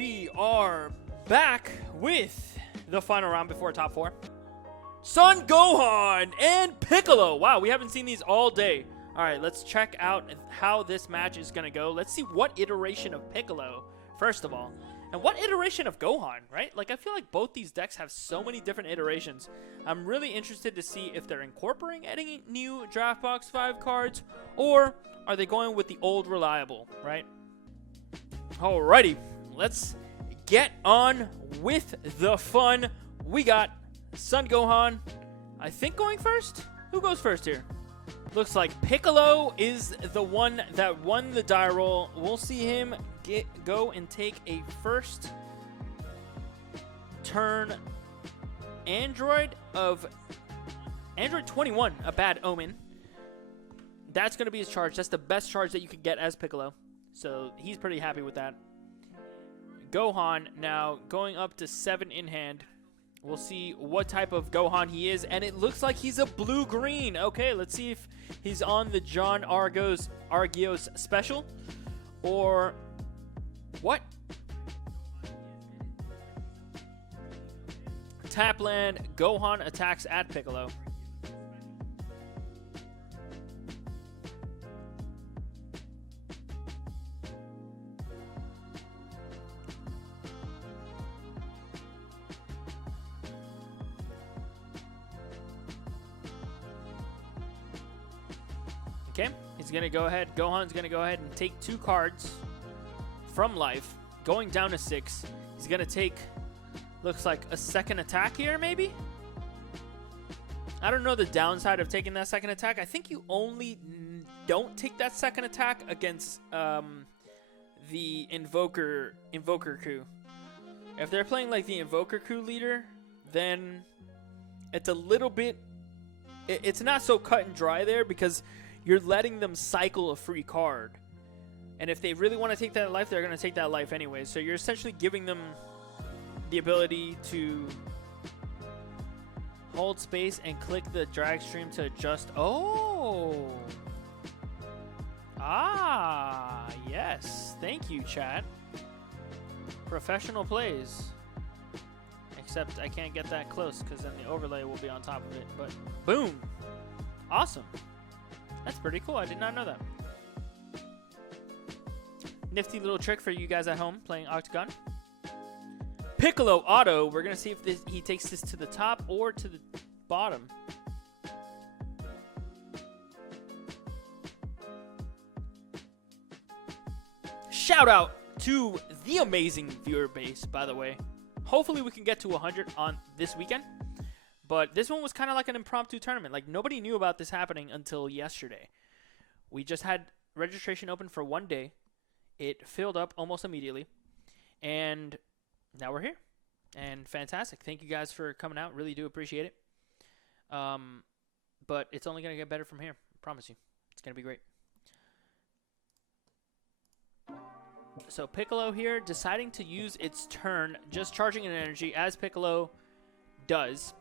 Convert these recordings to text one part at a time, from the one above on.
we are back with the final round before top 4. Son Gohan and Piccolo. Wow, we haven't seen these all day. All right, let's check out how this match is going to go. Let's see what iteration of Piccolo, first of all, and what iteration of Gohan, right? Like, I feel like both these decks have so many different iterations. I'm really interested to see if they're incorporating any new Draft Box 5 cards, or are they going with the old reliable, right? Alrighty, let's get on with the fun. We got Son Gohan, I think, going first? Who goes first here? Looks like Piccolo is the one that won the die roll. We'll see him go and take a first turn Android 21, a bad omen. That's going to be his charge. That's the best charge that you could get as Piccolo. So he's pretty happy with that. Gohan now going up to 7 in hand. We'll see what type of Gohan he is, and it looks like he's a blue-green. Okay, let's see if he's on the John Argios special, or what? Tap land, Gohan attacks at Piccolo. Okay, he's going to go ahead. Gohan's going to go ahead and take 2 cards from life, going down to 6. He's going to take, looks like, a second attack here, maybe? I don't know the downside of taking that second attack. I think you only don't take that second attack against the Invoker Crew. If they're playing like the Invoker Crew leader, then it's a little bit, it's not so cut and dry there, because you're letting them cycle a free card. And if they really want to take that life, they're going to take that life anyway. So you're essentially giving them the ability to hold space and click the drag stream to adjust. Oh. Ah, yes. Thank you, chat. Professional plays. Except I can't get that close because then the overlay will be on top of it. But boom. Awesome. That's pretty cool. I did not know that. Nifty little trick for you guys at home playing Octagon. Piccolo auto. We're going to see if he takes this to the top or to the bottom. Shout out to the amazing viewer base, by the way. Hopefully we can get to 100 on this weekend. But this one was kind of like an impromptu tournament. Like, nobody knew about this happening until yesterday. We just had registration open for 1 day. It filled up almost immediately. And now we're here. And fantastic. Thank you guys for coming out. Really do appreciate it. But it's only going to get better from here. I promise you. It's going to be great. So Piccolo here deciding to use its turn, just charging an energy as Piccolo does.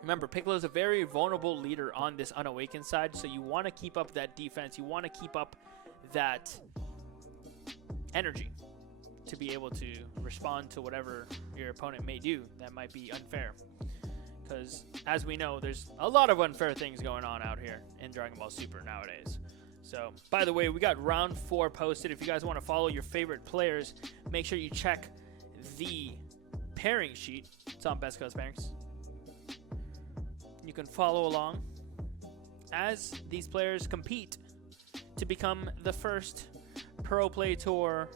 Remember, Piccolo is a very vulnerable leader on this Unawakened side, so you want to keep up that defense. You want to keep up that energy to be able to respond to whatever your opponent may do that might be unfair. Because, as we know, there's a lot of unfair things going on out here in Dragon Ball Super nowadays. So, by the way, we got round 4 posted. If you guys want to follow your favorite players, make sure you check the pairing sheet. It's on Best Coast Pairings. You can follow along as these players compete to become the first Pro Play Tour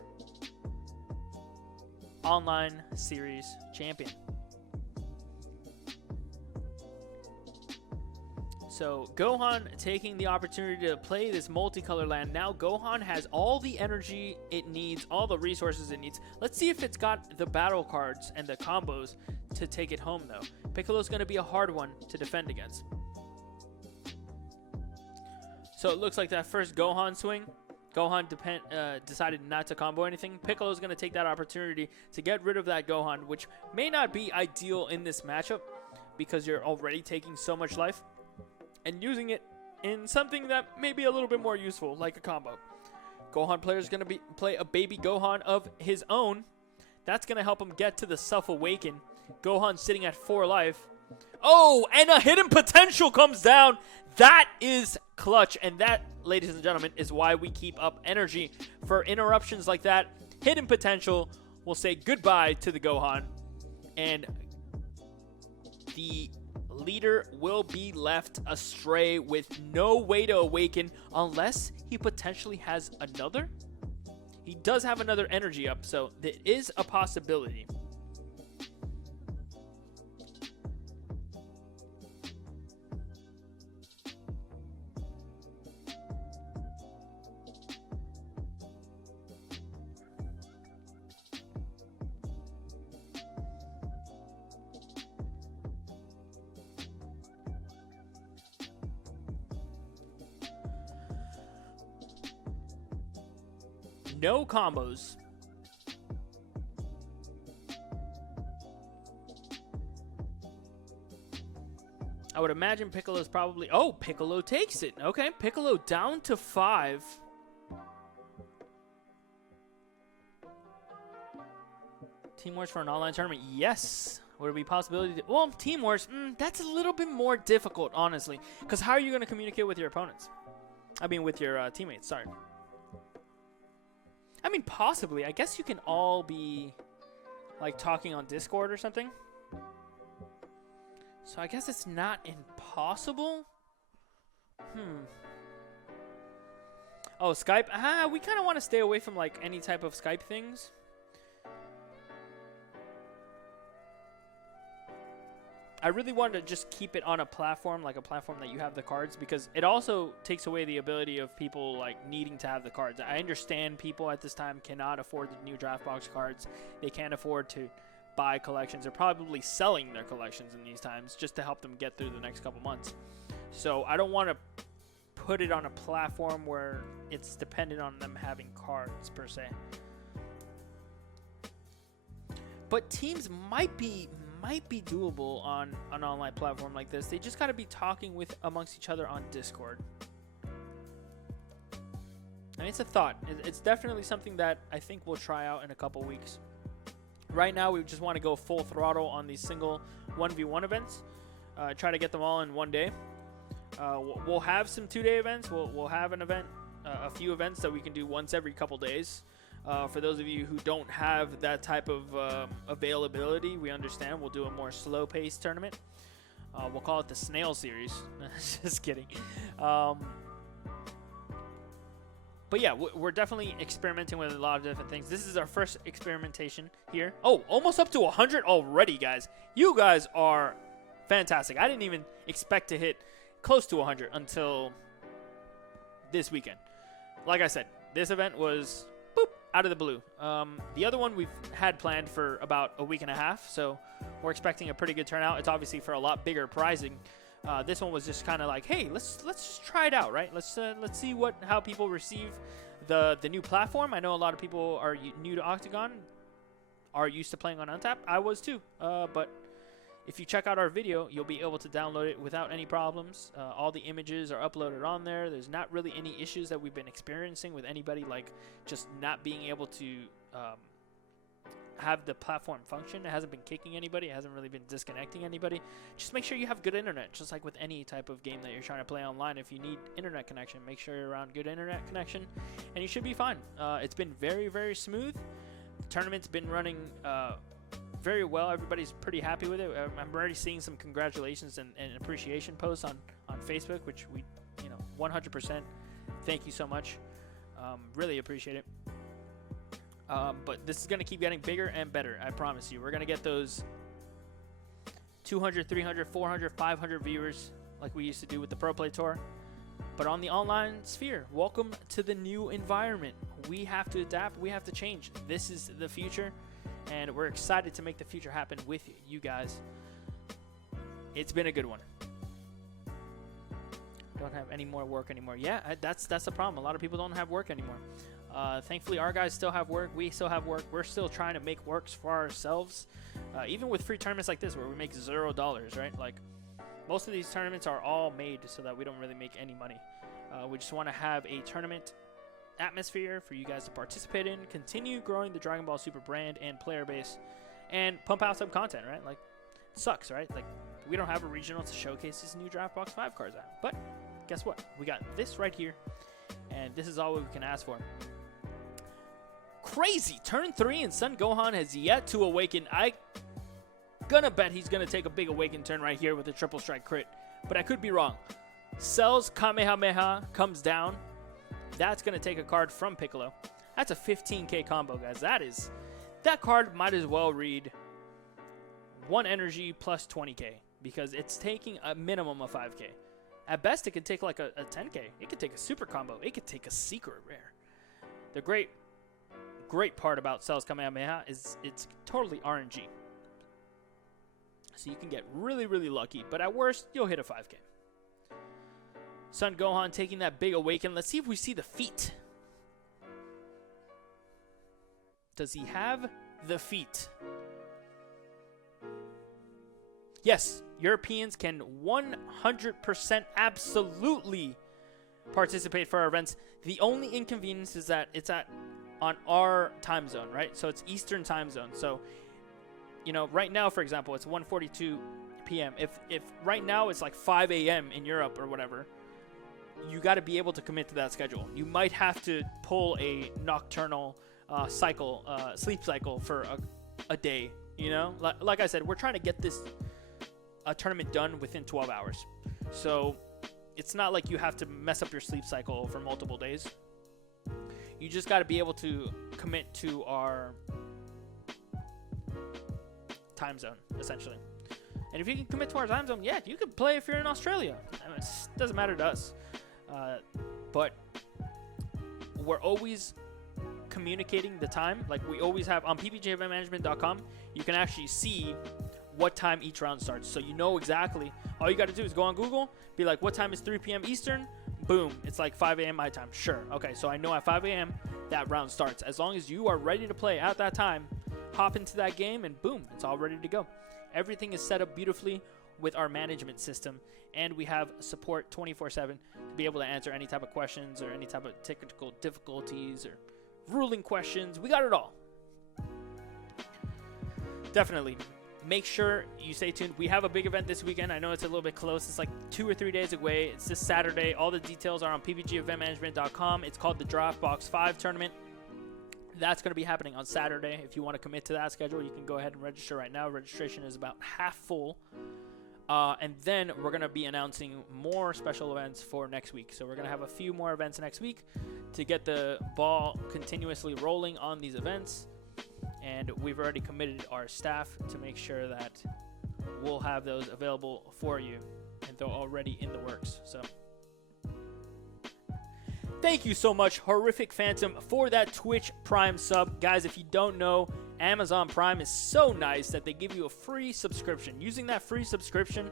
online series champion. So Gohan taking the opportunity to play this multicolor land. Now Gohan has all the energy it needs, all the resources it needs. Let's see if it's got the battle cards and the combos to take it home, though. Piccolo's going to be a hard one to defend against. So it looks like that first Gohan swing, Gohan decided not to combo anything. Piccolo's going to take that opportunity to get rid of that Gohan, which may not be ideal in this matchup because you're already taking so much life, and using it in something that may be a little bit more useful, like a combo. Gohan player is going to play a baby Gohan of his own, That's going to help him get to the self-awaken. Gohan sitting at 4 life. Oh, and a hidden potential comes down. That is clutch. And that, ladies and gentlemen, is why we keep up energy for interruptions like that. Hidden potential will say goodbye to the Gohan. And the leader will be left astray with no way to awaken unless he potentially has another. He does have another energy up, so there is a possibility. No combos. I would imagine Piccolo's probably... Oh, Piccolo takes it. Okay, Piccolo down to 5. Team Wars for an online tournament. Yes. Would it be a possibility to... Well, Team Wars, that's a little bit more difficult, honestly. Because how are you going to communicate with your opponents? I mean, with your teammates, sorry. I mean, possibly. I guess you can all be, like, talking on Discord or something. So I guess it's not impossible. Oh, Skype. We kind of want to stay away from, like, any type of Skype things. I really wanted to just keep it on a platform, like a platform that you have the cards, because it also takes away the ability of people like needing to have the cards. I understand people at this time cannot afford the new draft box cards. They can't afford to buy collections. They're probably selling their collections in these times just to help them get through the next couple months. So I don't want to put it on a platform where it's dependent on them having cards per se. But teams might be doable on an online platform like this. They just got to be talking with amongst each other on Discord. I mean, it's a thought. It's definitely something that I think we'll try out in a couple weeks. Right now, we just want to go full throttle on these single 1v1 events. Try to get them all in one day. We'll have some 2-day events. We'll have an event, a few events that we can do once every couple days. For those of you who don't have that type of availability, we understand. We'll do a more slow-paced tournament. We'll call it the Snail Series. Just kidding. But yeah, we're definitely experimenting with a lot of different things. This is our first experimentation here. Oh, almost up to 100 already, guys. You guys are fantastic. I didn't even expect to hit close to 100 until this weekend. Like I said, this event was... out of the blue. The other one we've had planned for about a week and a half, so we're expecting a pretty good turnout. It's obviously for a lot bigger prizing. This one was just kind of like, hey, let's just try it out, right? Let's see how people receive the new platform. I know a lot of people are new to Octagon, are used to playing on Untap. I was too, but if you check out our video, you'll be able to download it without any problems. All the images are uploaded on there. There's not really any issues that we've been experiencing with anybody, like just not being able to have the platform function. It hasn't been kicking anybody. It hasn't really been disconnecting anybody. Just make sure you have good internet, just like with any type of game that you're trying to play online. If you need internet connection, make sure you're around good internet connection, and you should be fine. It's been very, very smooth. The tournament's been running very well. Everybody's pretty happy with it. I'm already seeing some congratulations and appreciation posts on Facebook, which we, 100% thank you so much. Really appreciate it. But this is going to keep getting bigger and better. I promise you. We're going to get those 200, 300, 400, 500 viewers like we used to do with the Pro Play Tour. But on the online sphere, welcome to the new environment. We have to adapt. We have to change. This is the future. And we're excited to make the future happen with you guys. It's been a good one. Don't have any more work anymore. Yeah, that's the problem. A lot of people don't have work anymore. Thankfully, our guys still have work. We still have work. We're still trying to make works for ourselves. Even with free tournaments like this where we make $0, right? Like, most of these tournaments are all made so that we don't really make any money. We just want to have a tournament atmosphere for you guys to participate in, continue growing the Dragon Ball Super brand and player base, and pump out some content, right? Like, it sucks, right? Like, we don't have a regional to showcase these new Draft Box 5 cards at. But guess what? We got this right here, and this is all we can ask for. Crazy! Turn 3 and Son Gohan has yet to awaken. I gonna bet he's gonna take a big awaken turn right here with a triple strike crit, but I could be wrong. Cell's Kamehameha comes down. That's gonna take a card from Piccolo. That's a 15k combo, guys. That card might as well read 1 energy plus 20k, because it's taking a minimum of 5k. At best, it could take like a 10k. It could take a super combo. It could take a secret rare. The great part about Cell's Kamehameha is it's totally RNG. So you can get really, really lucky, but at worst, you'll hit a 5k. Son Gohan taking that big awaken. Let's see if we see the feat. Does he have the feat? Yes, Europeans can 100% absolutely participate for our events. The only inconvenience is that it's on our time zone, right? So it's Eastern time zone. So, you know, right now, for example, it's 1:42 p.m. If right now it's like 5 a.m. in Europe or whatever, you got to be able to commit to that schedule. You might have to pull a nocturnal sleep cycle for a day, you know? Like I said, we're trying to get this tournament done within 12 hours. So it's not like you have to mess up your sleep cycle for multiple days. You just got to be able to commit to our time zone, essentially. And if you can commit to our time zone, yeah, you could play if you're in Australia. I mean, it doesn't matter to us. But we're always communicating the time. Like we always have on ppgeventmanagement.com, you can actually see what time each round starts. So you know exactly. All you got to do is go on Google, be like, what time is 3 p.m. Eastern? Boom. It's like 5 a.m. my time. Sure. Okay, so I know at 5 a.m. that round starts. As long as you are ready to play at that time, hop into that game and boom, it's all ready to go. Everything is set up beautifully with our management system, and we have support 24/7 to be able to answer any type of questions or any type of technical difficulties or ruling questions. We got it all. Definitely. Make sure you stay tuned. We have a big event this weekend. I know it's a little bit close. It's like 2 or 3 days away. It's this Saturday. All the details are on ppgeventmanagement.com. It's called the Draft Box 5 tournament. That's going to be happening on Saturday. If you want to commit to that schedule, you can go ahead and register right now. Registration is about half full. And then we're going to be announcing more special events for next week. So we're going to have a few more events next week to get the ball continuously rolling on these events. And we've already committed our staff to make sure that we'll have those available for you. And they're already in the works. So thank you so much, Horrific Phantom, for that Twitch Prime sub. Guys, if you don't know, Amazon Prime is so nice that they give you a free subscription. Using that free subscription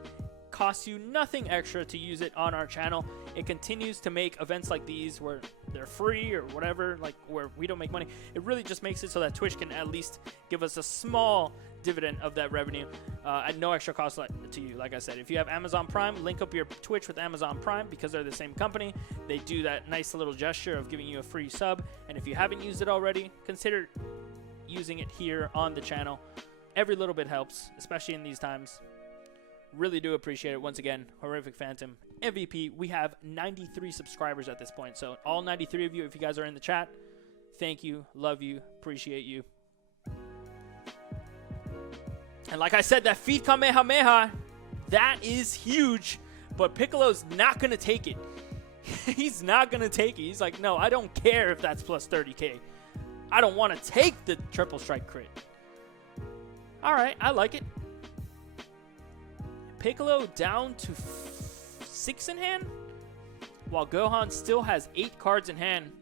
costs you nothing extra to use it on our channel. It continues to make events like these where they're free or whatever, like where we don't make money. It really just makes it so that Twitch can at least give us a small dividend of that revenue at no extra cost to you. Like I said, if you have Amazon Prime, link up your Twitch with Amazon Prime because they're the same company. They do that nice little gesture of giving you a free sub. And if you haven't used it already, consider using it here on the channel. Every little bit helps, especially in these times. Really do appreciate it. Once again, Horrific Phantom, MVP. We have 93 subscribers at this point. So all 93 of you, if you guys are in the chat, thank you, love you, appreciate you. And like I said, that feat Kamehameha, that is huge. But Piccolo's not going to take it. He's not going to take it. He's like, no, I don't care if that's plus 30k. I don't want to take the triple strike crit. All right, I like it. Piccolo down to 6 in hand, while Gohan still has 8 cards in hand.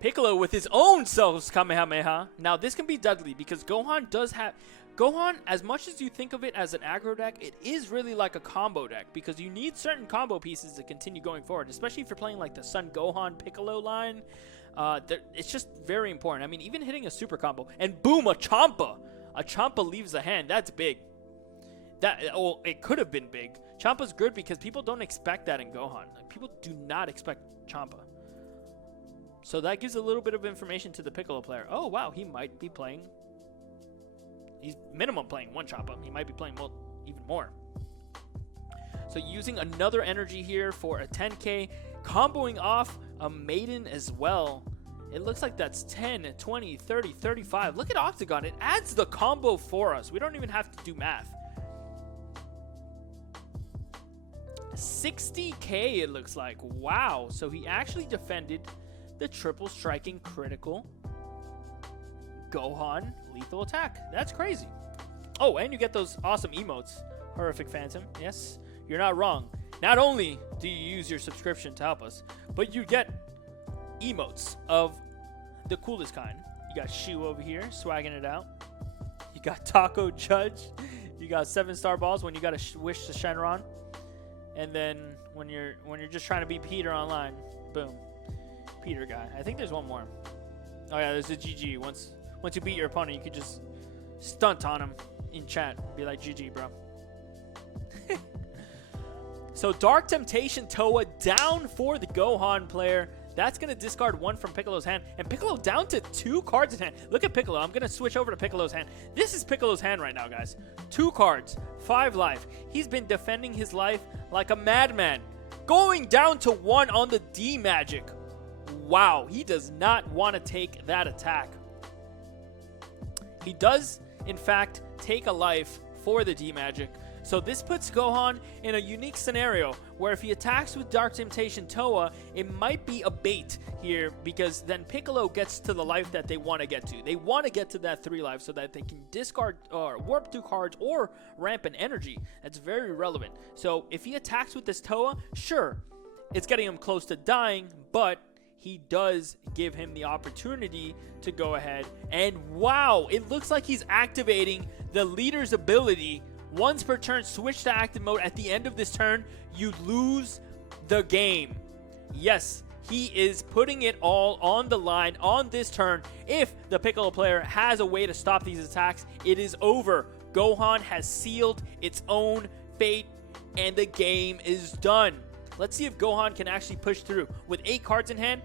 Piccolo with his own Cell's Kamehameha. Now, this can be deadly because Gohan does have... Gohan, as much as you think of it as an aggro deck, it is really like a combo deck because you need certain combo pieces to continue going forward, especially if you're playing like the Son Gohan Piccolo line. It's just very important. I mean, even hitting a super combo. And boom, a Champa. A Champa leaves the hand. That's big. It could have been big. Champa's good because people don't expect that in Gohan. Like, people do not expect Champa. So that gives a little bit of information to the Piccolo player. Oh, wow, he might be playing. He's minimum playing one Champa. He might be playing even more. So using another energy here for a 10k, comboing off a Maiden as well. It looks like that's 10, 20, 30, 35. Look at Octagon. It adds the combo for us. We don't even have to do math. 60k it looks like. Wow. So he actually defended the triple striking critical Gohan lethal attack. That's crazy. Oh, and you get those awesome emotes. Horrific Phantom. Yes, you're not wrong. Not only do you use your subscription to help us, but you get emotes of the coolest kind. You got Shu over here swagging it out. You got Taco Judge. You got 7-star balls when you got a wish to Shenron. And then when you're just trying to beat Peter online, boom, Peter guy. I think there's one more. Oh yeah, there's a GG. Once you beat your opponent, you could just stunt on him in chat and be like, GG, bro. So Dark Temptation Toa down for the Gohan player. That's going to discard one from Piccolo's hand. And Piccolo down to 2 cards in hand. Look at Piccolo. I'm going to switch over to Piccolo's hand. This is Piccolo's hand right now, guys. 2 cards, 5 life. He's been defending his life like a madman. Going down to 1 on the D magic. Wow, he does not want to take that attack. He does, in fact, take a life for the D magic. So this puts Gohan in a unique scenario where if he attacks with Dark Temptation Toa, it might be a bait here because then Piccolo gets to the life that they want to get to. They want to get to that 3 life so that they can discard or warp 2 cards or ramp an energy. That's very relevant. So if he attacks with this Toa, sure, it's getting him close to dying, but he does give him the opportunity to go ahead. And wow, it looks like he's activating the leader's ability. Once per turn, switch to active mode. At the end of this turn, you lose the game. Yes, he is putting it all on the line on this turn. If the Piccolo player has a way to stop these attacks, it is over. Gohan has sealed its own fate, and the game is done. Let's see if Gohan can actually push through. With 8 cards in hand,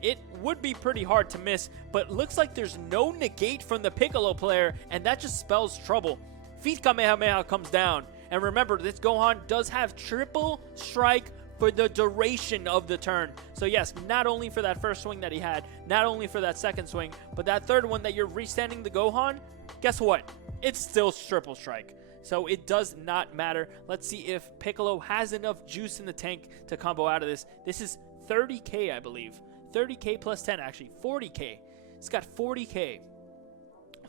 it would be pretty hard to miss, but looks like there's no negate from the Piccolo player, and that just spells trouble. Feet Kamehameha comes down. And remember, this Gohan does have triple strike for the duration of the turn. So yes, not only for that first swing that he had, not only for that second swing, but that third one that you're restanding the Gohan, guess what? It's still triple strike. So it does not matter. Let's see if Piccolo has enough juice in the tank to combo out of this. This is 30k, I believe. 30k plus 10, actually. 40k. It's got 40k.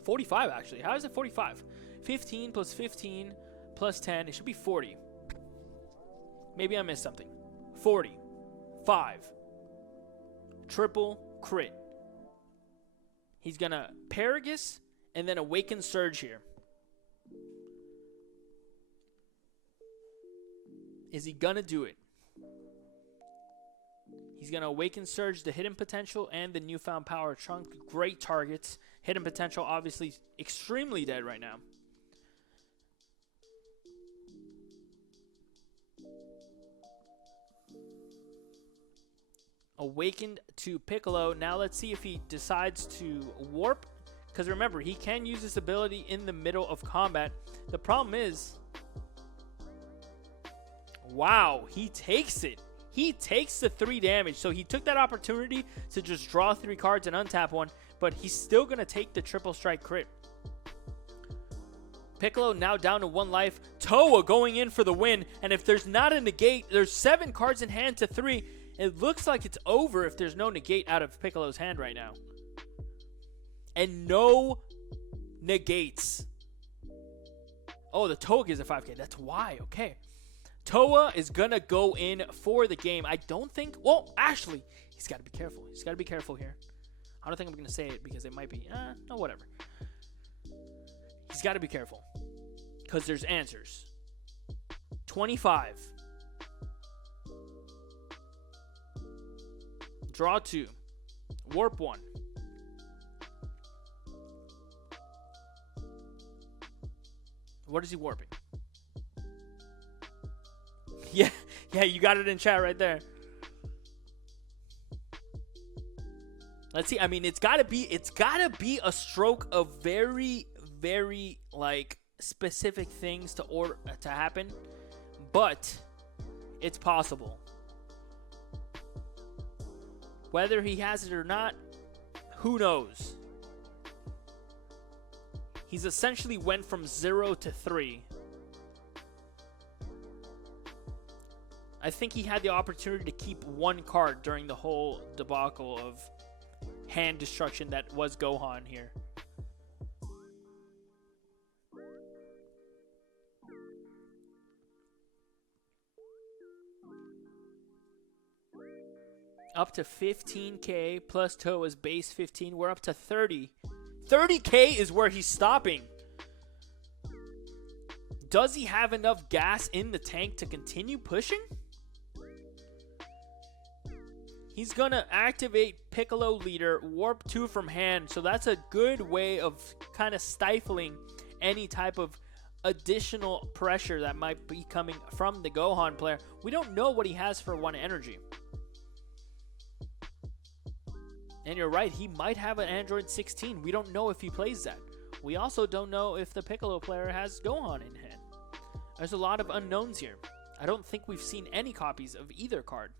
45, actually. How is it 45? 15 plus 15 plus 10. It should be 40. Maybe I missed something. 40. 5. Triple crit. He's going to Paragus and then Awaken Surge here. Is he going to do it? He's going to Awaken Surge, the Hidden Potential, and the Newfound Power Trunk. Great targets. Hidden Potential, obviously, extremely dead right now. Awakened to Piccolo. Now let's see if he decides to warp. Because remember, he can use this ability in the middle of combat. The problem is... Wow, he takes it. He takes the 3 damage. So he took that opportunity to just draw 3 cards and untap 1. But he's still going to take the triple strike crit. Piccolo now down to 1 life. Toa going in for the win. And if there's not a negate, there's 7 cards in hand to 3. It looks like it's over if there's no negate out of Piccolo's hand right now. And no negates. Oh, the Toa gives a 5k. That's why. Okay. Toa is going to go in for the game. I don't think... Well, actually, he's got to be careful. He's got to be careful here. I don't think I'm going to say it because it might be... no, whatever. He's got to be careful. Because there's answers. 25. Draw 2. Warp 1. What is he warping? Yeah, yeah, you got it in chat right there. Let's see. I mean, it's gotta be a stroke of very, very like specific things to happen, but it's possible. Whether he has it or not, who knows? He's essentially went from 0 to 3. I think he had the opportunity to keep one card during the whole debacle of hand destruction that was Gohan here. Up to 15k plus Toa's base 15. We're up to 30. 30k is where he's stopping. Does he have enough gas in the tank to continue pushing? He's going to activate Piccolo leader, warp 2 from hand. So that's a good way of kind of stifling any type of additional pressure that might be coming from the Gohan player. We don't know what he has for 1 energy. And you're right, he might have an Android 16. We don't know if he plays that. We also don't know if the Piccolo player has Gohan in hand. There's a lot of unknowns here. I don't think we've seen any copies of either card.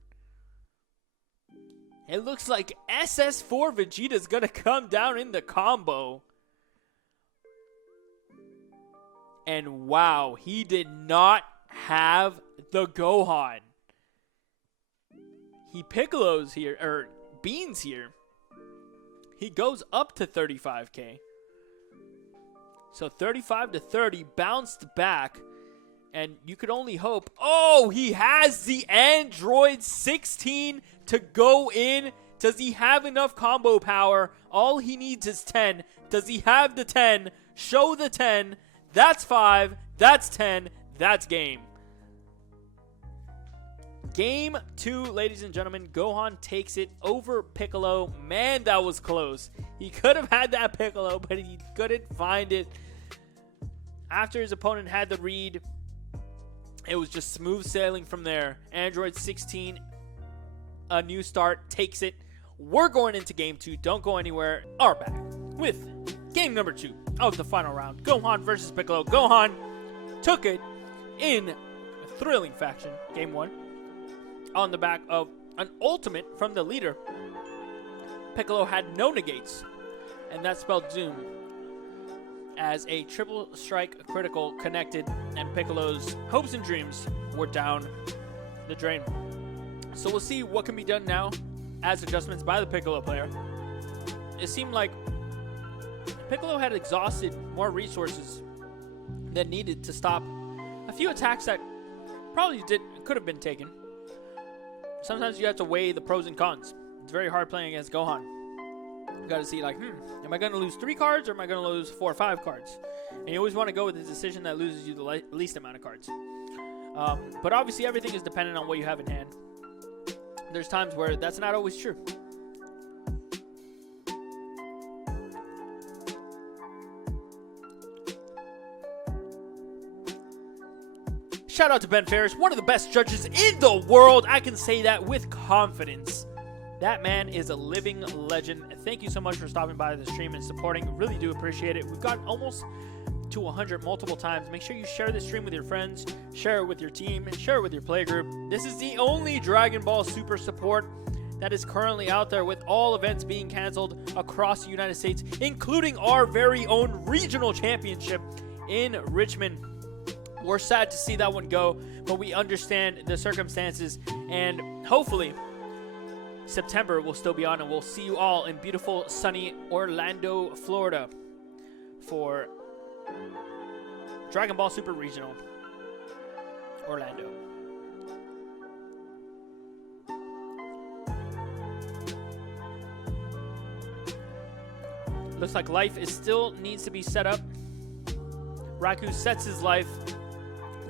It looks like SS4 Vegeta's gonna come down in the combo. And wow, he did not have the Gohan. He Piccolos here, or Beans here. He goes up to 35k. So 35 to 30, bounced back. And you could only hope. Oh, he has the Android 16 to go in. Does he have enough combo power? All he needs is 10. Does he have the 10? Show the 10. That's 5. That's 10. That's game. Game 2, ladies and gentlemen. Gohan takes it over Piccolo. Man, that was close. He could have had that Piccolo, but he couldn't find it. After his opponent had the read, it was just smooth sailing from there. Android 16, a new start, takes it. We're going into game 2. Don't go anywhere. Are back with game number 2 of the final round. Gohan versus Piccolo. Gohan took it in a thrilling fashion. Game 1. On the back of an ultimate from the leader. Piccolo had no negates, and that spelled doom, as a triple strike critical connected, and Piccolo's hopes and dreams were down the drain. So we'll see what can be done now as adjustments by the Piccolo player. It seemed like Piccolo had exhausted more resources than needed to stop a few attacks that probably could have been taken. Sometimes you have to weigh the pros and cons. It's very hard playing against Gohan. You got to see, like, am I going to lose 3 cards or am I going to lose 4 or 5 cards? And you always want to go with the decision that loses you the least amount of cards. But obviously, everything is dependent on what you have in hand. There's times where that's not always true. Shout out to Ben Ferris, one of the best judges in the world. I can say that with confidence. That man is a living legend. Thank you so much for stopping by the stream and supporting. Really do appreciate it. We've gotten almost to 100 multiple times. Make sure you share this stream with your friends, share it with your team, and share it with your playgroup. This is the only Dragon Ball Super support that is currently out there, with all events being canceled across the United States, including our very own regional championship in Richmond. We're sad to see that one go, but we understand the circumstances, and hopefully September will still be on, and we'll see you all in beautiful, sunny Orlando, Florida for Dragon Ball Super Regional Orlando. Looks like life still needs to be set up. Raku sets his life.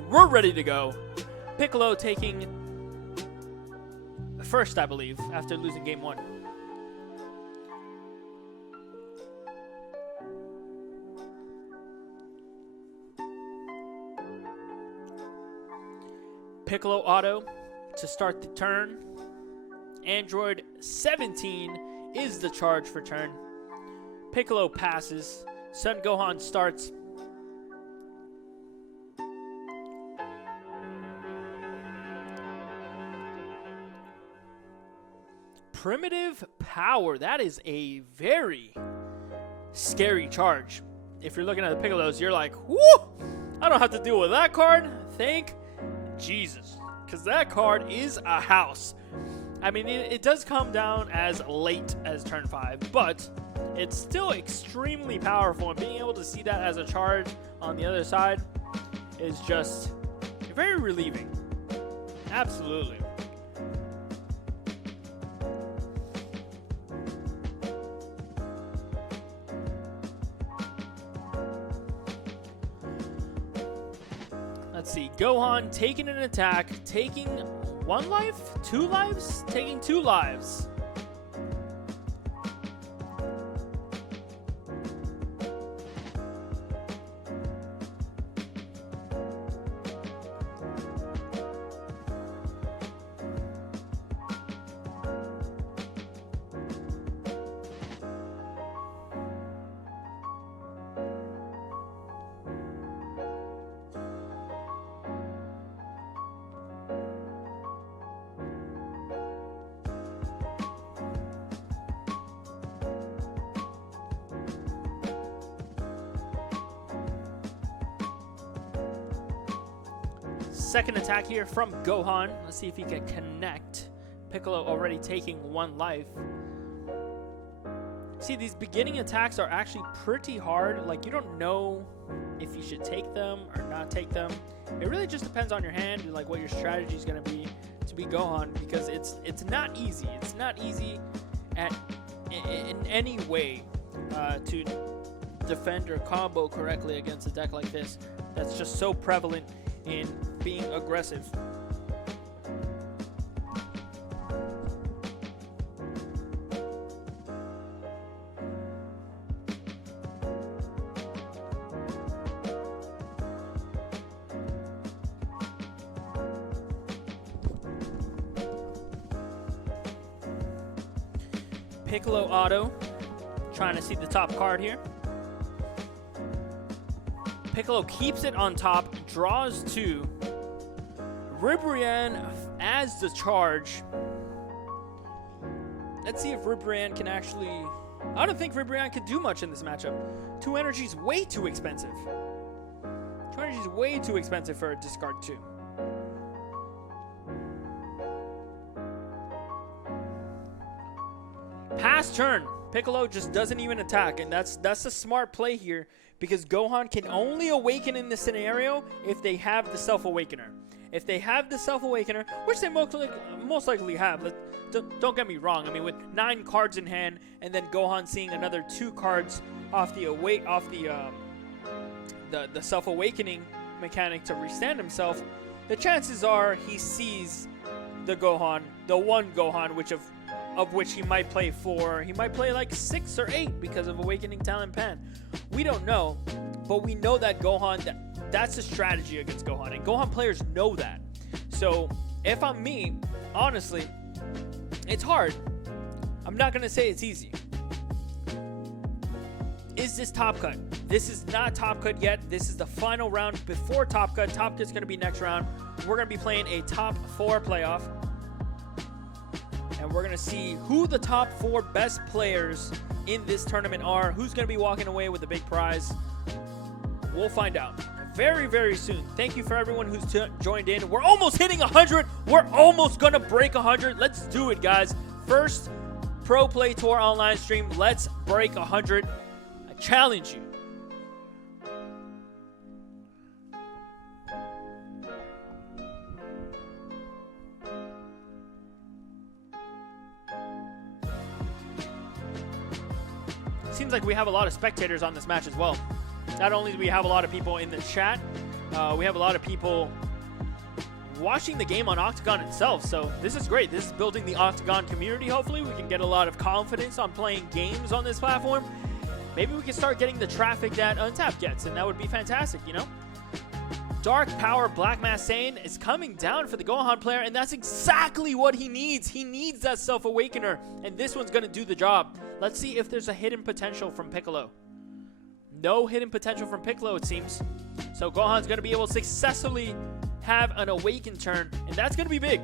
We're ready to go. Piccolo taking first, I believe, after losing game 1. Piccolo auto to start the turn. Android 17 is the charge for turn. Piccolo passes. Son Gohan starts. Primitive power. That is a very scary charge. If you're looking at the Piccolos, you're like, whoo! I don't have to deal with that card. Thank Jesus. Because that card is a house. I mean, it does come down as late as turn 5, but it's still extremely powerful. And being able to see that as a charge on the other side is just very relieving. Absolutely. Let's see, Gohan taking an attack, taking 1 life? 2 lives? Taking 2 lives. Second attack here from Gohan. Let's see if he can connect. Piccolo already taking 1 life. See, these beginning attacks are actually pretty hard. Like, you don't know if you should take them or not take them. It really just depends on your hand and like what your strategy is going to be Gohan, because it's not easy. It's not easy in any way to defend or combo correctly against a deck like this that's just so prevalent in being aggressive. Piccolo auto, trying to see the top card here. Piccolo keeps it on top, draws 2. Ribrianne as the charge. Let's see if Ribrianne can actually... I don't think Ribrianne could do much in this matchup. 2 energy is way too expensive. 2 energy is way too expensive for a discard 2. Pass turn. Piccolo just doesn't even attack, and that's a smart play here, because Gohan can only awaken in this scenario if they have the Self-Awakener. If they have the Self-Awakener, which they most likely have. Don't get me wrong. I mean, with 9 cards in hand, and then Gohan seeing another 2 cards off the Self-Awakening mechanic to restand himself, the chances are he sees the Gohan, the one Gohan, of which he might play 4. He might play like 6 or 8 because of Awakening Talent Pan. We don't know, but we know that Gohan, that's a strategy against Gohan, and Gohan players know that. So if I'm me, honestly, it's hard. I'm not going to say it's easy. Is this Top Cut? This is not Top Cut yet. This is the final round before Top Cut. Top Cut's going to be next round. We're going to be playing a top 4 playoff. And we're going to see who the top 4 best players in this tournament are. Who's going to be walking away with the big prize. We'll find out very, very soon. Thank you for everyone who's joined in. We're almost hitting 100. We're almost going to break 100. Let's do it, guys. First Pro Play Tour online stream. Let's break 100. I challenge you. Seems like we have a lot of spectators on this match as well. Not only do we have a lot of people in the chat, we have a lot of people watching the game on Octagon itself. So this is great. This is building the Octagon community. Hopefully we can get a lot of confidence on playing games on this platform. Maybe we can start getting the traffic that Untapped gets, and that would be fantastic, you know? Dark Power Black Mass Saiyan is coming down for the Gohan player, and that's exactly what he needs. He needs that Self-Awakener, and this one's going to do the job. Let's see if there's a hidden potential from Piccolo. No hidden potential from Piccolo, it seems. So Gohan's going to be able to successfully have an Awaken turn, and that's going to be big.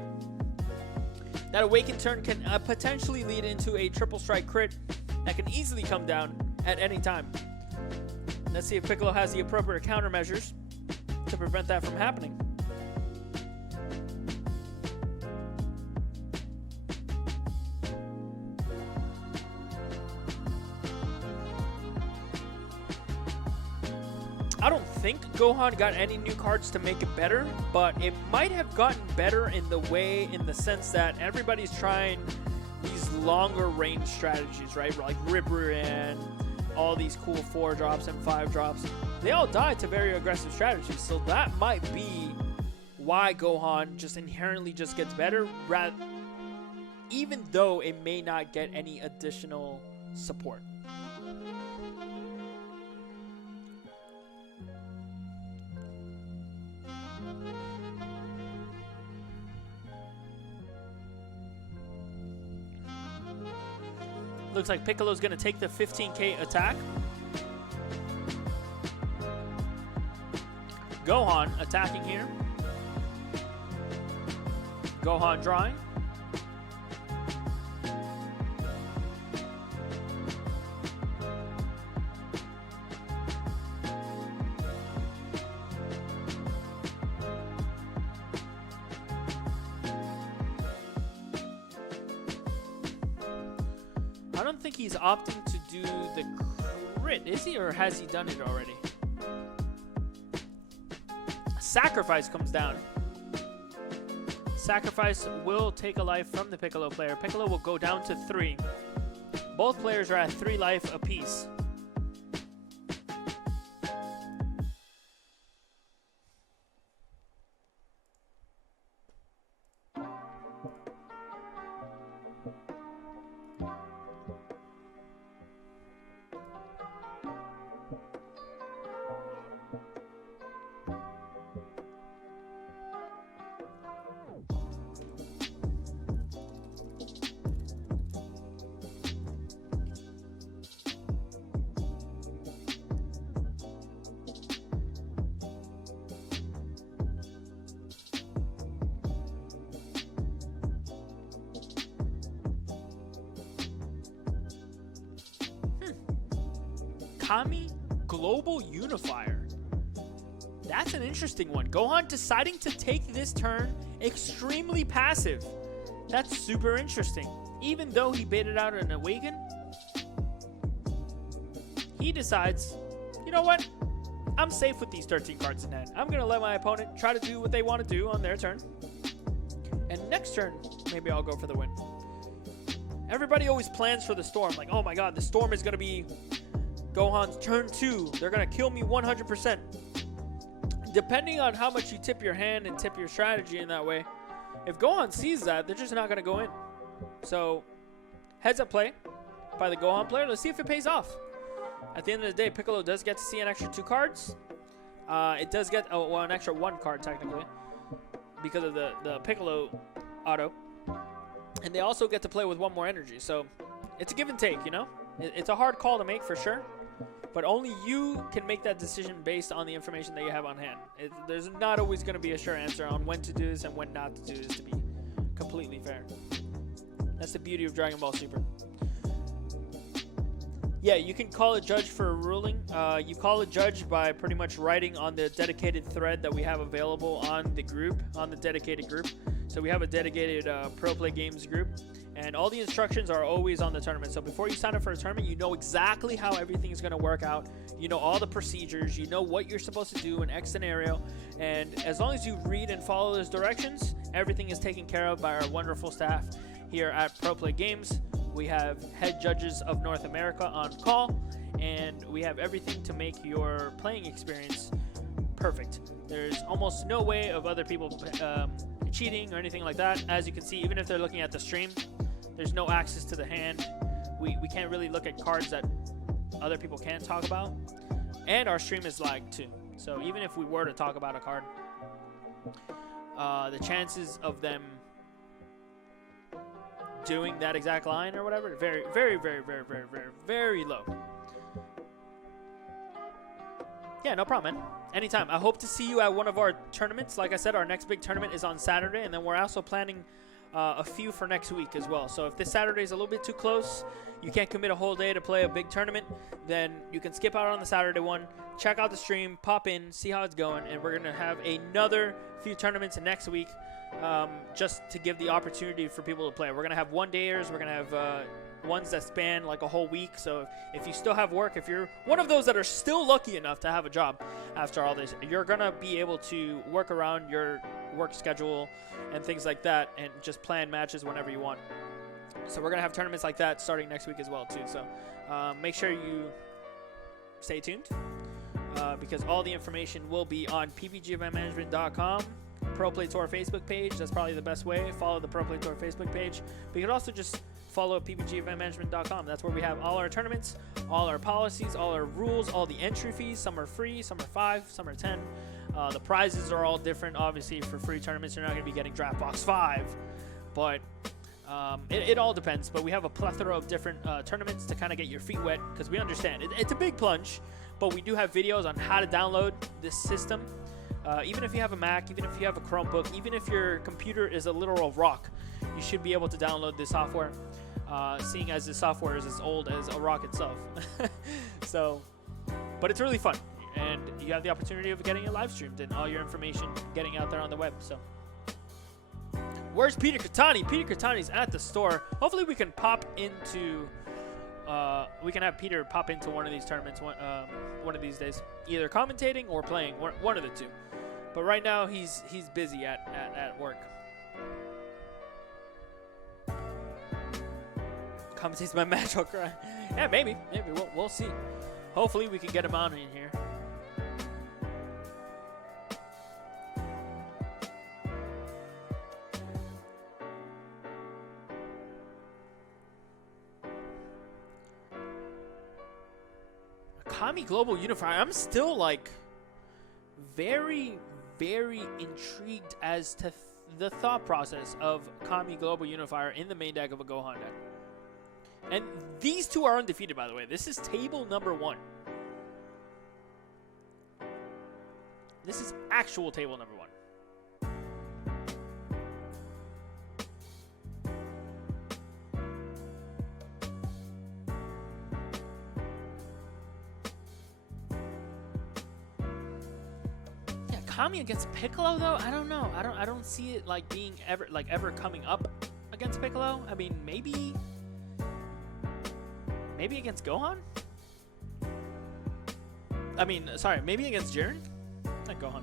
That Awaken turn can potentially lead into a triple strike crit that can easily come down at any time. Let's see if Piccolo has the appropriate countermeasures to prevent that from happening. I don't think Gohan got any new cards to make it better, but it might have gotten better in the sense that everybody's trying these longer range strategies, right? Like Ripper and all these cool 4-drops and 5-drops. They all died to very aggressive strategies, so that might be why Gohan just inherently just gets better, even though it may not get any additional support. Looks like Piccolo's going to take the 15k attack. Gohan attacking here. Gohan drawing. I don't think he's opting to do the crit, is he? Or has he done it already? Sacrifice comes down. Sacrifice will take a life from the Piccolo player. Piccolo will go down to 3. Both players are at 3 life apiece. Kami Global Unifier. That's an interesting one. Gohan deciding to take this turn extremely passive. That's super interesting. Even though he baited out an Awaken, he decides, you know what? I'm safe with these 13 cards in hand. I'm going to let my opponent try to do what they want to do on their turn. And next turn, maybe I'll go for the win. Everybody always plans for the storm. Like, oh my god, the storm is going to be Gohan's turn 2. They're going to kill me 100%. Depending on how much you tip your hand and tip your strategy in that way, if Gohan sees that, they're just not going to go in. So, heads up play by the Gohan player. Let's see if it pays off. At the end of the day, Piccolo does get to see an extra 2 cards. It does get an extra 1 card, technically, because of the Piccolo auto. And they also get to play with 1 more energy. So, it's a give and take, you know? It's a hard call to make for sure. But only you can make that decision based on the information that you have on hand. There's not always going to be a sure answer on when to do this and when not to do this, to be completely fair. That's the beauty of Dragon Ball Super. Yeah, you can call a judge for a ruling. You call a judge by pretty much writing on the dedicated thread that we have available on the group, on the dedicated group. So we have a dedicated Pro Play Games group. And all the instructions are always on the tournament. So before you sign up for a tournament, you know exactly how everything is going to work out. You know all the procedures. You know what you're supposed to do in X scenario. And as long as you read and follow those directions, everything is taken care of by our wonderful staff here at Pro Play Games. We have head judges of North America on call. And we have everything to make your playing experience perfect. There's almost no way of other people cheating or anything like that. As you can see, even if they're looking at the stream, there's no access to the hand. We can't really look at cards that other people can talk about. And our stream is lagged too. So even if we were to talk about a card, the chances of them doing that exact line or whatever, very, very, very, very, very, very, very low. Yeah, no problem, man. Anytime. I hope to see you at one of our tournaments. Like I said, our next big tournament is on Saturday, and then we're also planning a few for next week as well. So if this Saturday is a little bit too close, you can't commit a whole day to play a big tournament, then you can skip out on the Saturday one, check out the stream, pop in, see how it's going, and we're going to have another few tournaments next week just to give the opportunity for people to play. We're going to have one-dayers. We're going to have ones that span like a whole week. So if you still have work, if you're one of those that are still lucky enough to have a job after all this, you're going to be able to work around your work schedule and things like that and just plan matches whenever you want. So we're going to have tournaments like that starting next week as well too. So make sure you stay tuned because all the information will be on ppgeventmanagement.com. Pro Play Tour Facebook page. That's probably the best way. Follow the Pro Play Tour Facebook page. But you can also just follow ppgeventmanagement.com. That's where we have all our tournaments, all our policies, all our rules, all the entry fees. Some are free, some are $5, some are $10. The prizes are all different. Obviously, for free tournaments, you're not going to be getting Draft Box 5. But it all depends. But we have a plethora of different tournaments to kind of get your feet wet because we understand. It's a big plunge, but we do have videos on how to download this system. Even if you have a Mac, even if you have a Chromebook, even if your computer is a literal rock, you should be able to download this software, seeing as this software is as old as a rock itself. So, but it's really fun, and you have the opportunity of getting it live streamed and all your information getting out there on the web. So, where's Peter Katani? Peter Katani's at the store. Hopefully we can pop into, we can have Peter pop into one of these tournaments one of these days, either commentating or playing, one of the two. But right now he's busy at work. Commentates my match, I'll cry. Yeah, maybe we'll see. Hopefully we can get him on in here. Kami Global Unifier. I'm still like very, very intrigued as to the thought process of Kami Global Unifier in the main deck of a Gohan deck. And these two are undefeated, by the way. This is table number 1. This is actual table number 1. Kami against Piccolo though, I don't know. I don't see it like being ever coming up against Piccolo. I mean, maybe against Gohan. I mean, sorry, maybe against Jiren. Not Gohan.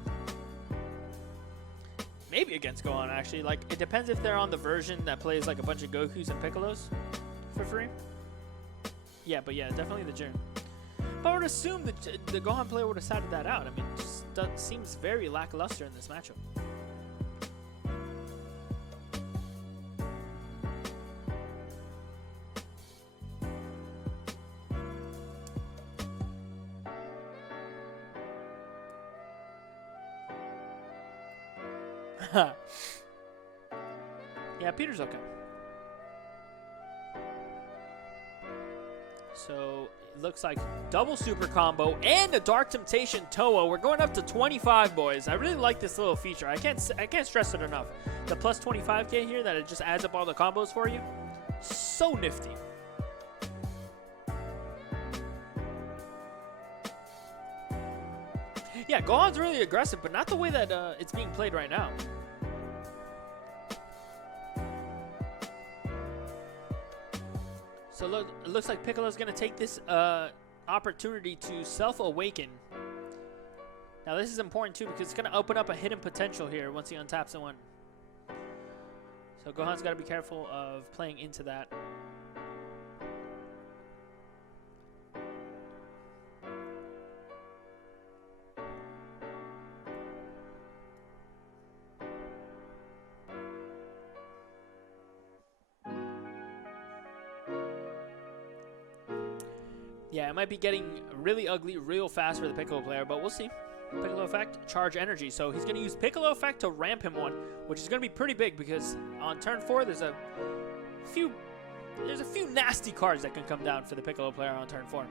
Maybe against Gohan actually. Like it depends if they're on the version that plays like a bunch of Gokus and Piccolos for free. Yeah, but yeah, definitely the Jiren. But I would assume that the Gohan player would have decided that out. I mean, it just seems very lackluster in this matchup. Yeah, Peter's okay. So it looks like double super combo and a Dark Temptation Toa. We're going up to 25, boys. I really like this little feature. I can't stress it enough. The plus 25k here, that it just adds up all the combos for you. So nifty. Yeah, Gohan's really aggressive, but not the way that it's being played right now. So it looks like Piccolo's going to take this opportunity to self-awaken. Now this is important too because it's going to open up a hidden potential here once he untaps someone. So Gohan's got to be careful of playing into that. Yeah, it might be getting really ugly real fast for the Piccolo player, but we'll see. Piccolo effect, charge energy. So he's going to use Piccolo effect to ramp him one, which is going to be pretty big because on turn 4 there's a few nasty cards that can come down for the Piccolo player on turn 4,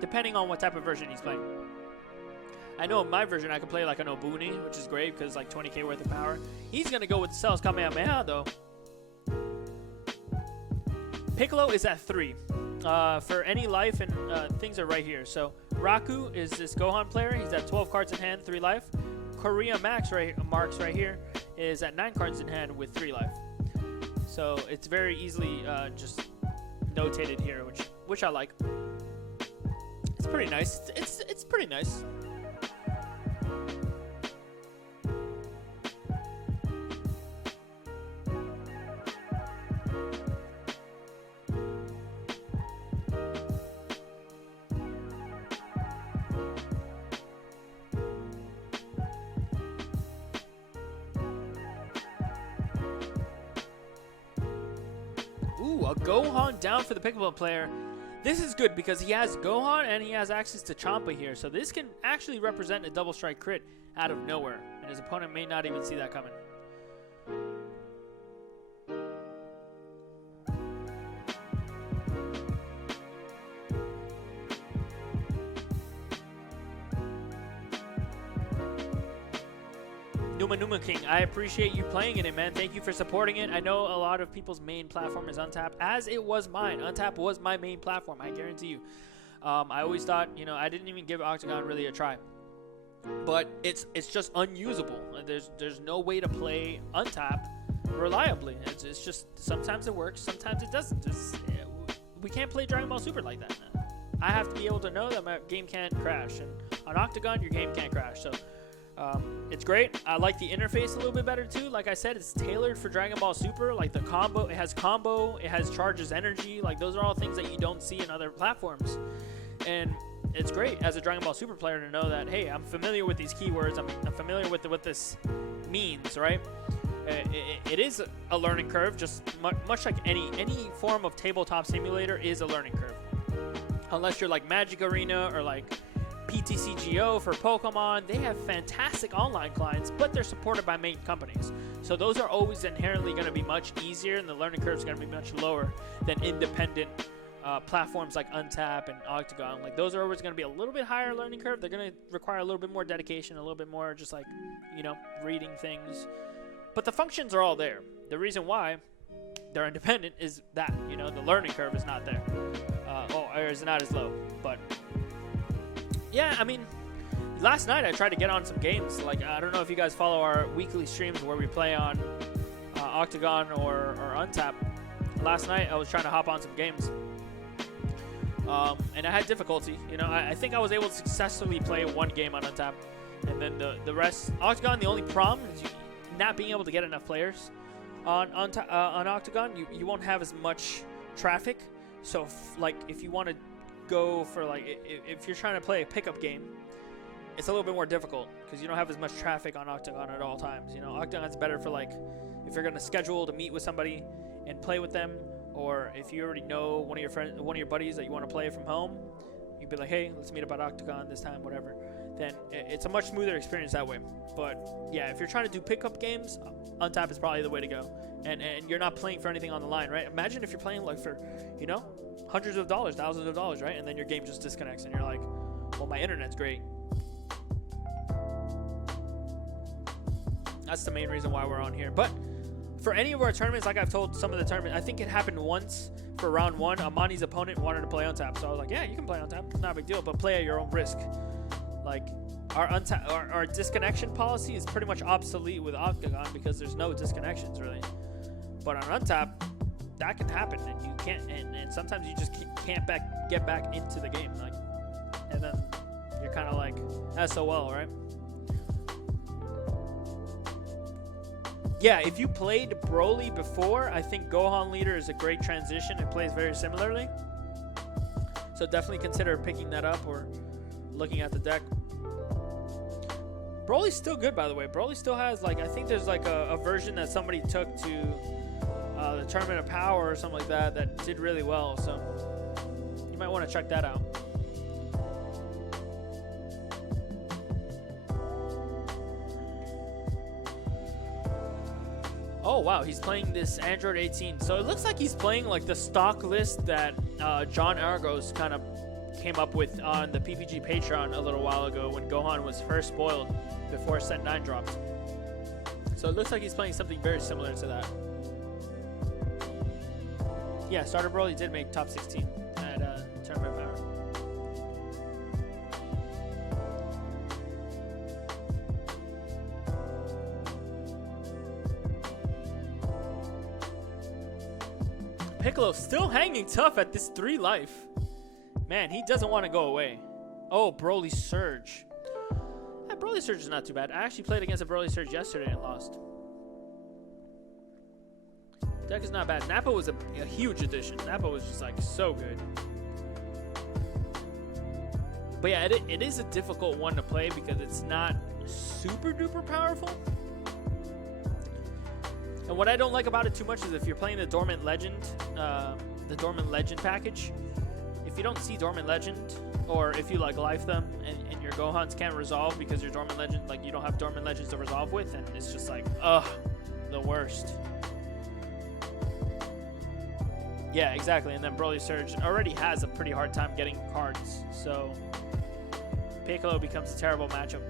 depending on what type of version he's playing. I know in my version I can play like an Obuni, which is great because it's like 20k worth of power. He's going to go with Cell's Kamehameha though. Piccolo is at 3. For any life and things are right here. So Raku is this Gohan player. He's at 12 cards in hand, 3 life. Korea Marks right here is at 9 cards in hand with 3 life. So it's very easily just notated here, which I like. It's pretty nice. It's pretty nice. Ooh, a Gohan down for the Piccolo player. This is good because he has Gohan and he has access to Champa here. So this can actually represent a double strike crit out of nowhere. And his opponent may not even see that coming. Numa King, I appreciate you playing in it, man. Thank you for supporting it. I know a lot of people's main platform is Untap, as it was mine. Untap was my main platform, I guarantee you. I always thought, you know, I didn't even give Octagon really a try. But it's just unusable. There's no way to play Untap reliably. It's just, sometimes it works, sometimes it doesn't. We can't play Dragon Ball Super like that. I have to be able to know that my game can't crash. And on Octagon, your game can't crash. So it's great. I like the interface a little bit better too. Like I said, it's tailored for Dragon Ball Super. Like the combo, it has charges energy. Like those are all things that you don't see in other platforms. And it's great as a Dragon Ball Super player to know that, hey, I'm familiar with these keywords. I'm familiar with what this means, right? It is a learning curve, just much like any form of tabletop simulator is a learning curve. Unless you're like Magic Arena or like PTCGO for Pokemon, they have fantastic online clients, but they're supported by main companies. So those are always inherently going to be much easier, and the learning curve is going to be much lower than independent platforms like Untap and Octagon. Like those are always going to be a little bit higher learning curve. They're going to require a little bit more dedication, a little bit more just like, you know, reading things. But the functions are all there. The reason why they're independent is that, you know, the learning curve is not there. Or is not as low. But yeah, I mean, last night I tried to get on some games. Like, I don't know if you guys follow our weekly streams where we play on Octagon or Untap. Last night I was trying to hop on some games. And I had difficulty. You know, I think I was able to successfully play one game on Untap. And then the rest, Octagon, the only problem is not being able to get enough players. On Octagon, you won't have as much traffic. So, if you want to go for, like, if you're trying to play a pickup game, it's a little bit more difficult because you don't have as much traffic on Octagon at all times. You know, Octagon's better for, like, if you're going to schedule to meet with somebody and play with them, or if you already know one of your buddies that you want to play from home, you'd be like, hey, let's meet up at Octagon this time, whatever. Then it's a much smoother experience that way. But yeah, if you're trying to do pickup games, Untap is probably the way to go. And you're not playing for anything on the line, right? Imagine if you're playing like for, you know, hundreds of dollars, thousands of dollars, right? And then your game just disconnects and you're like, well, my internet's great. That's the main reason why we're on here. But for any of our tournaments, like I've told some of the tournaments, I think it happened once for round 1. Amani's opponent wanted to play Untap. So I was like, yeah, you can play Untap. It's not a big deal, but play at your own risk. Like, our disconnection policy is pretty much obsolete with Octagon because there's no disconnections, really. But on Untap, that can happen, and you can't, and sometimes you just can't get back into the game, like, and then you're kind of like, SOL, right? Yeah, if you played Broly before, I think Gohan Leader is a great transition. It plays very similarly, so definitely consider picking that up or looking at the deck. Broly's still good, by the way. Broly still has, like, I think there's like a version that somebody took to the Tournament of Power or something like that did really well. So you might want to check that out. Oh wow, he's playing this Android 18. So it looks like he's playing like the stock list that John Argos kind of came up with on the PPG Patreon a little while ago when Gohan was first spoiled before Set 9 dropped. So it looks like he's playing something very similar to that. Yeah, Starter Broly did make top 16 at Tournament Power. Piccolo still hanging tough at this 3 life. Man, he doesn't want to go away. Oh, Broly Surge. Yeah, Broly Surge is not too bad. I actually played against a Broly Surge yesterday and lost. Deck is not bad. Nappa was a huge addition. Nappa was just like so good. But yeah, it is a difficult one to play because it's not super duper powerful. And what I don't like about it too much is if you're playing the Dormant Legend package, if you don't see Dormant Legend, or if you like life them and your Gohans can't resolve because your Dormant Legend, like you don't have Dormant Legends to resolve with, and it's just like, ugh, the worst. Yeah, exactly. And then Broly Surge already has a pretty hard time getting cards, so Piccolo becomes a terrible matchup.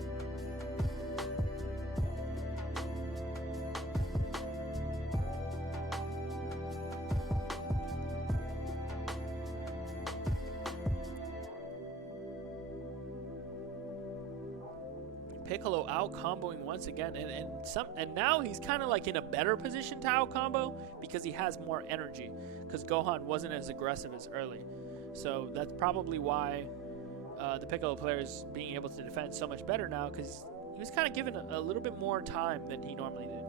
Piccolo out comboing once again, and now he's kind of like in a better position to out combo because he has more energy, because Gohan wasn't as aggressive as early. So that's probably why the Piccolo player is being able to defend so much better now, because he was kind of given a little bit more time than he normally did.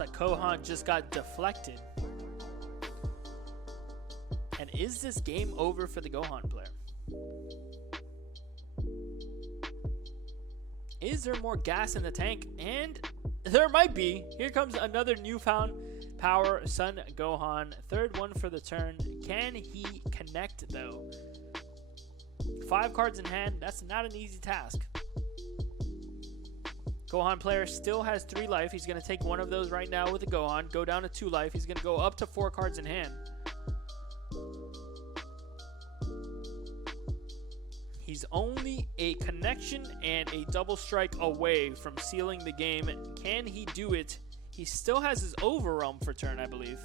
Like Gohan just got deflected. And is this game over for the Gohan player? Is there more gas in the tank? And there might be. Here comes another newfound power, Son Gohan. Third one for the turn. Can he connect though? 5 cards in hand. That's not an easy task. Gohan player still has 3 life. He's going to take one of those right now with the Gohan. Go down to 2 life. He's going to go up to 4 cards in hand. He's only a connection and a double strike away from sealing the game. Can he do it? He still has his Overwhelm for turn, I believe.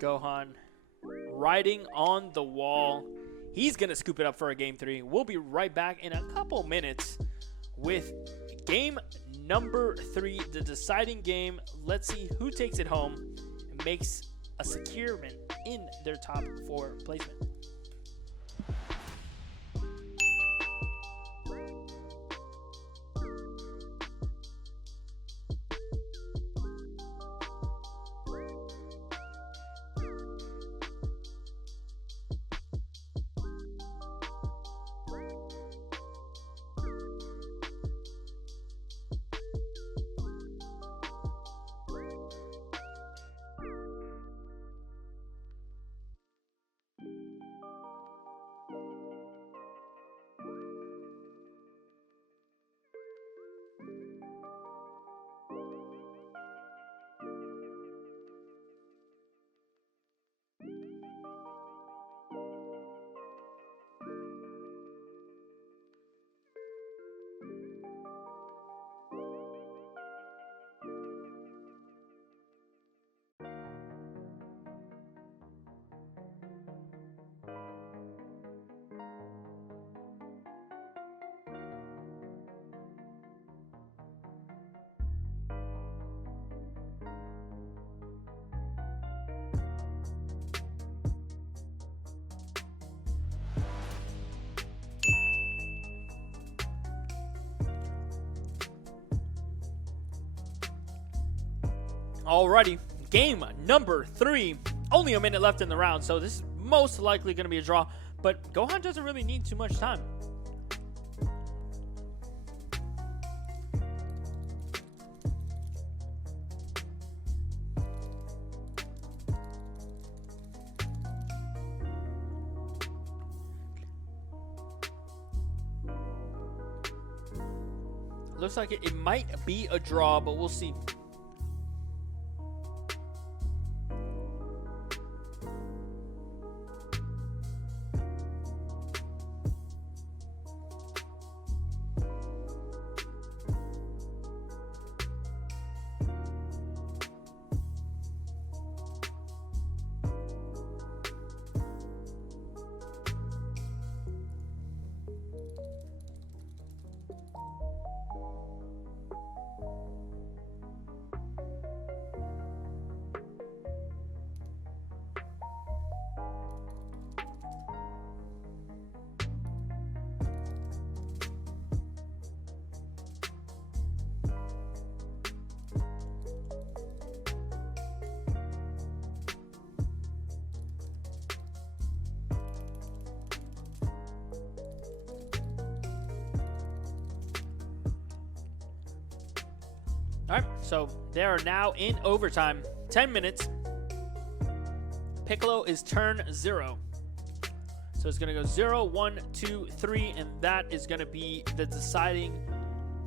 Gohan riding on the wall. He's going to scoop it up for a game 3. We'll be right back in a couple minutes with game number 3, the deciding game. Let's see who takes it home and makes a securement in their top 4 placement. Alrighty, game number 3. Only a minute left in the round, so this is most likely going to be a draw. But Gohan doesn't really need too much time. Looks like it might be a draw, but we'll see. Alright, so they are now in overtime. 10 minutes. Piccolo is turn 0. So it's going to go 0, 1, 2, 3, and that is going to be the deciding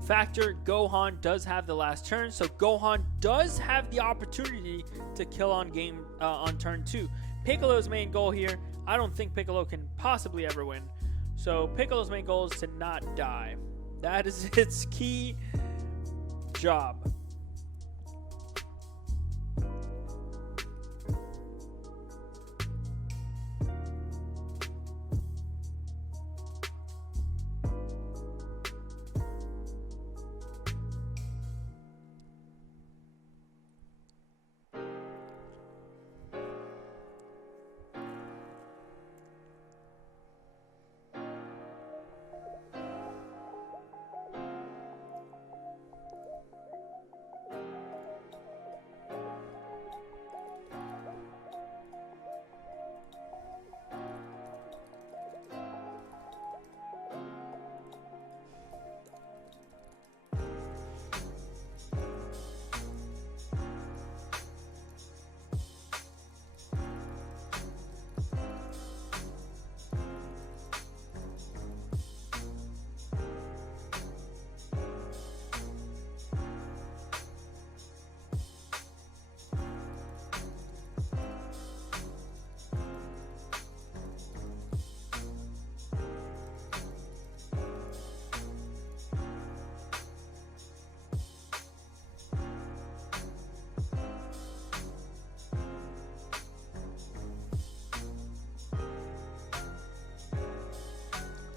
factor. Gohan does have the last turn, so Gohan does have the opportunity to kill on turn 2. Piccolo's main goal here, I don't think Piccolo can possibly ever win. So Piccolo's main goal is to not die. That is its key job.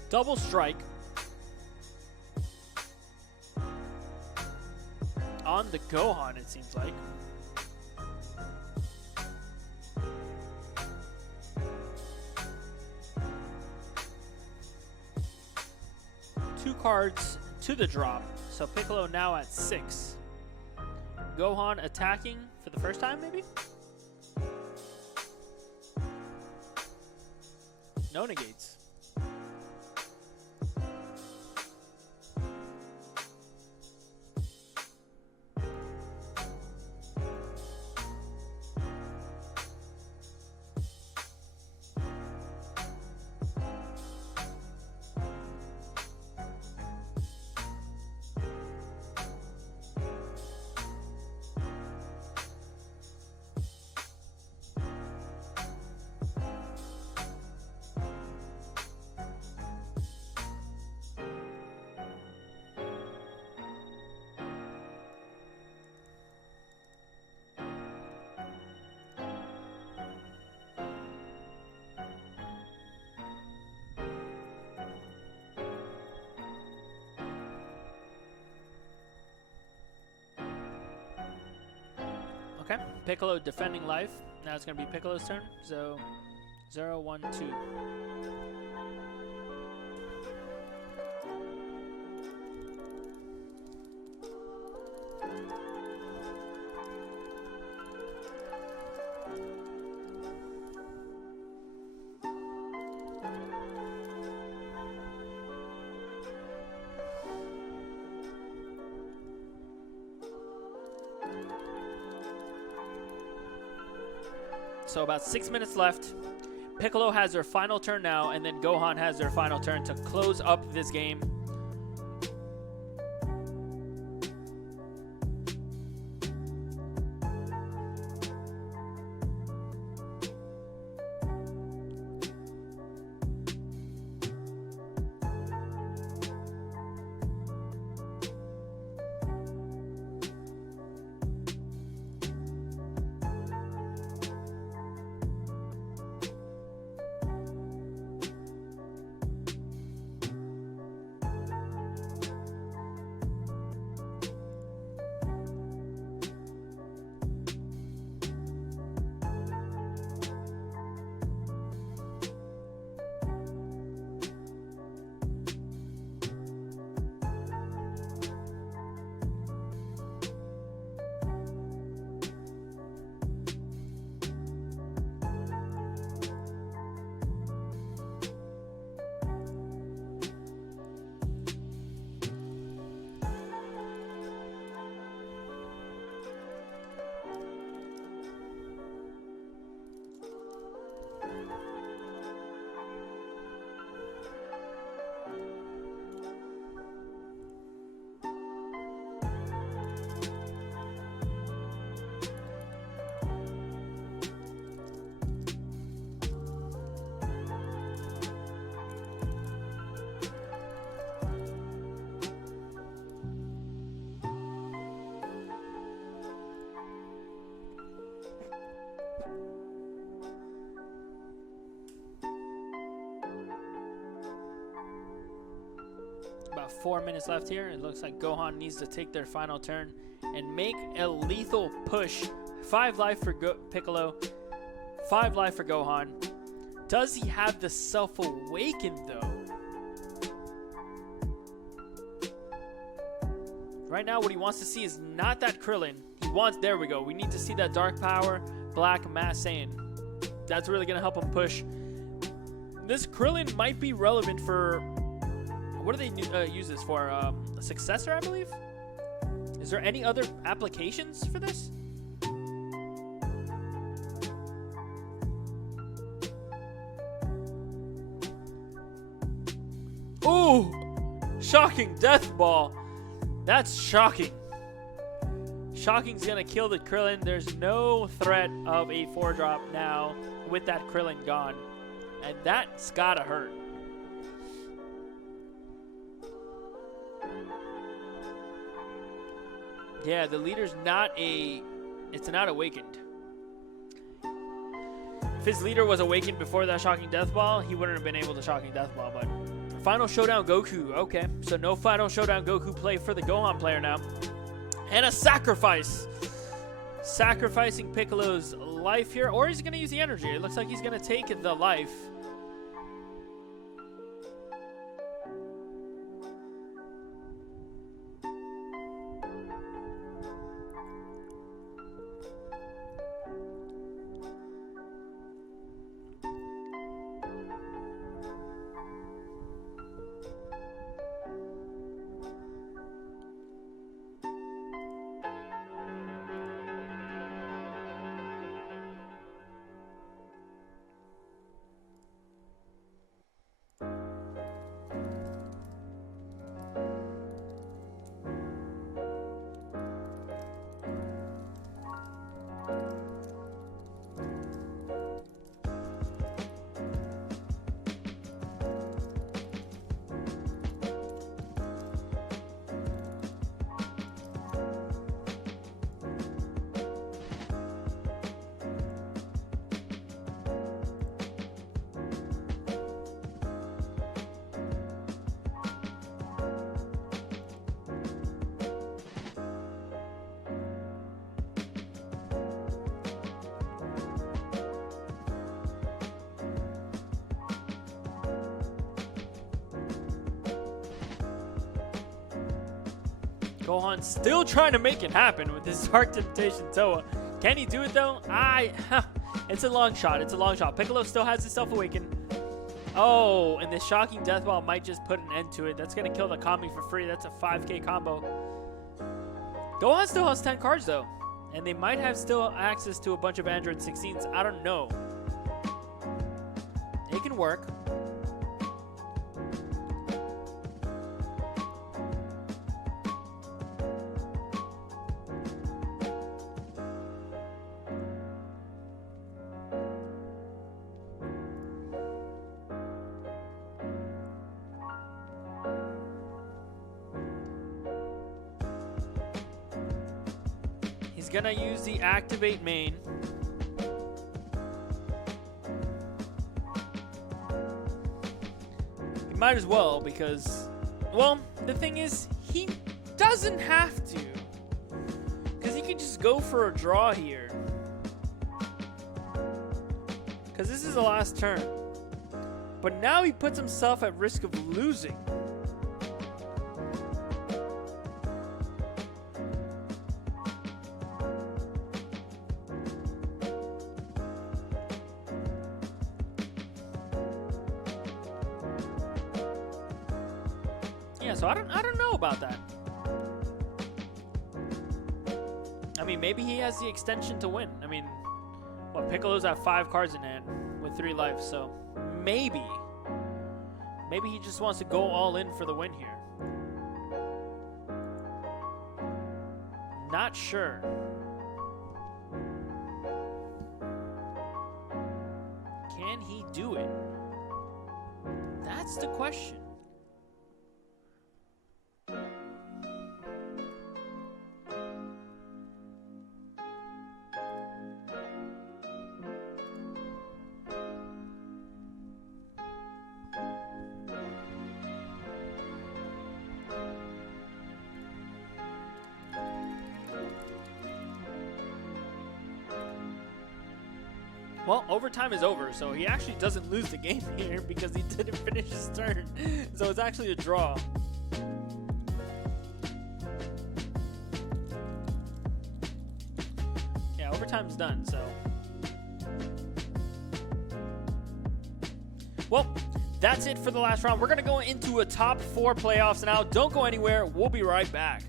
Double strike on the Gohan, it seems like. Two cards to the drop. So Piccolo now at 6. Gohan attacking for the first time, maybe? No negates. Okay, Piccolo defending life. Now it's going to be Piccolo's turn. So 0, 1, 2. So about 6 minutes left. Piccolo has their final turn now, and then Gohan has their final turn to close up this game. About 4 minutes left here. It looks like Gohan needs to take their final turn and make a lethal push. 5 life for Piccolo, 5 life for Gohan. Does he have the self-awaken though? Right now what he wants to see is not that Krillin. He wants, there we go. We need to see that Dark Power, Black Mass Saiyan. That's really going to help him push. This Krillin might be relevant for, what do they use this for? A successor, I believe? Is there any other applications for this? Ooh! Shocking Death Ball. That's shocking. Shocking's gonna kill the Krillin. There's no threat of a 4-drop now with that Krillin gone. And that's gotta hurt. Yeah, the leader's not awakened. If his leader was awakened before that Shocking Death Ball, he wouldn't have been able to Shocking Death Ball, but Final Showdown Goku. Okay, so no Final Showdown Goku play for the Gohan player now. And a sacrifice. Sacrificing Piccolo's life here, or he's going to use the energy. It looks like he's going to take the life. Gohan still trying to make it happen with his Dark Temptation Toa. Can he do it though? It's a long shot. It's a long shot. Piccolo still has his self-awaken. Oh, and this Shocking Death Ball might just put an end to it. That's going to kill the Kami for free. That's a 5k combo. Gohan still has 10 cards though. And they might have still access to a bunch of Android 16s. I don't know. It can work. He's gonna use the activate main. He might as well because, well, the thing is, he doesn't have to. Because he can just go for a draw here. Because this is the last turn. But now he puts himself at risk of losing. Yeah, so I don't know about that. I mean, maybe he has the extension to win. I mean, what, Piccolo's at 5 cards in hand with 3 life, so maybe he just wants to go all in for the win here. Not sure. Can he do it? That's the question. Well, overtime is over, so he actually doesn't lose the game here because he didn't finish his turn. So it's actually a draw. Yeah, overtime's done, so. Well, that's it for the last round. We're going to go into a top 4 playoffs now. Don't go anywhere. We'll be right back.